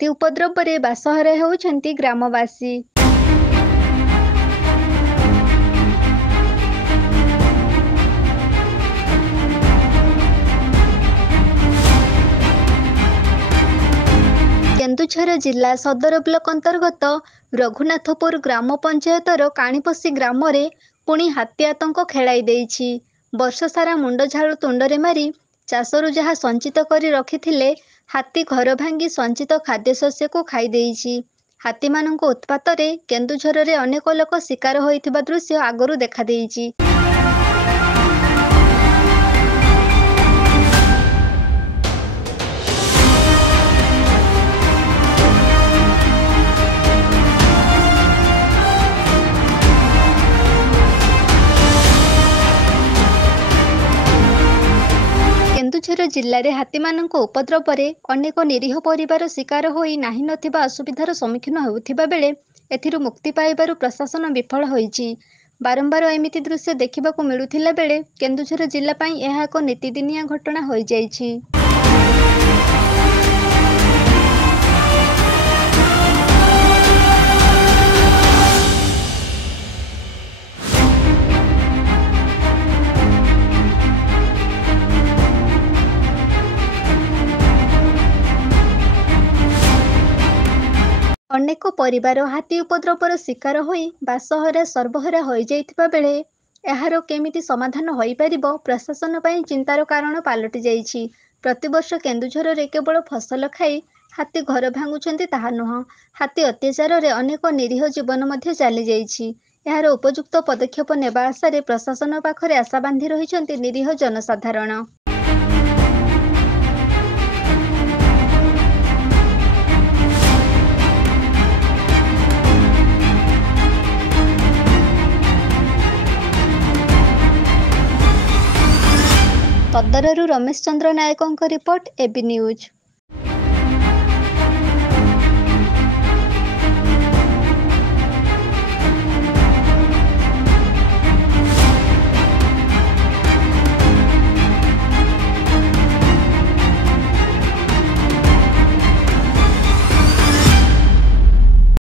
ହାତୀ ଉପଦ୍ରବରେ ବାସହରା ହେଉଛନ୍ତି ଗ୍ରାମବାସୀ। କେନ୍ଦୁଝର ଜିଲ୍ଲା ସଦର ବ୍ଲକ ଅନ୍ତର୍ଗତ ରଘୁନାଥପୁର ଗ୍ରାମ ପଞ୍ଚାୟତର କାଣିପଶି ଗ୍ରାମରେ ପୁଣି ହାତୀ ଆତଙ୍କ ଖେଳାଇ ଦେଇଛି। ବର୍ଷ ସାରା ମୁଣ୍ଡ ଝାଳ ତୁଣ୍ଡରେ ମାରି ଚାଷରୁ ଯାହା ସଞ୍ଚିତ କରି ରଖିଥିଲେ, ହାତୀ ଘର ଭାଙ୍ଗି ସଞ୍ଚିତ ଖାଦ୍ୟଶସ୍ୟକୁ ଖାଇ ଦେଇଛି। ହାତୀମାନଙ୍କ ଉତ୍ପାତରେ କେନ୍ଦୁଝରରେ ଅନେକ ଲୋକ ଶିକାର ହୋଇଥିବା ଦୃଶ୍ୟ ଆଗରୁ ଦେଖାଦେଇଛି। କେନ୍ଦୁଝର ଜିଲ୍ଲାରେ ହାତୀମାନଙ୍କ ଉପଦ୍ରବରେ ଅନେକ ନିରୀହ ପରିବାର ଶିକାର ହୋଇ ନାହିଁ ନଥିବା ଅସୁବିଧାର ସମ୍ମୁଖୀନ ହେଉଥିବା ବେଳେ ଏଥିରୁ ମୁକ୍ତି ପାଇବାରୁ ପ୍ରଶାସନ ବିଫଳ ହୋଇଛି। ବାରମ୍ବାର ଏମିତି ଦୃଶ୍ୟ ଦେଖିବାକୁ ମିଳୁଥିଲା ବେଳେ କେନ୍ଦୁଝର ଜିଲ୍ଲା ପାଇଁ ଏହା ଏକ ନିତିଦିନିଆ ଘଟଣା ହୋଇଯାଇଛି। ଅନେକ ପରିବାର ହାତୀ ଉପଦ୍ରବର ଶିକାର ହୋଇ ବାସହରା ସର୍ବହରା ହୋଇଯାଇଥିବା ବେଳେ ଏହାର କେମିତି ସମାଧାନ ହୋଇପାରିବ, ପ୍ରଶାସନ ପାଇଁ ଚିନ୍ତାର କାରଣ ପାଲଟି ଯାଇଛି। ପ୍ରତିବର୍ଷ କେନ୍ଦୁଝରରେ କେବଳ ଫସଲ ଖାଇ ହାତୀ ଘର ଭାଙ୍ଗୁଛନ୍ତି ତାହା ନୁହଁ, ହାତୀ ଅତ୍ୟାଚାରରେ ଅନେକ ନିରୀହ ଜୀବନ ମଧ୍ୟ ଚାଲିଯାଇଛି। ଏହାର ଉପଯୁକ୍ତ ପଦକ୍ଷେପ ନେବା ଆଶାରେ ପ୍ରଶାସନ ପାଖରେ ଆଶା ବାନ୍ଧି ରହିଛନ୍ତି ନିରୀହ ଜନସାଧାରଣ। ସଦରରୁ ରମେଶ ଚନ୍ଦ୍ର ନାୟକଙ୍କ ରିପୋର୍ଟ, এবি ନ୍ୟୁଜ୍।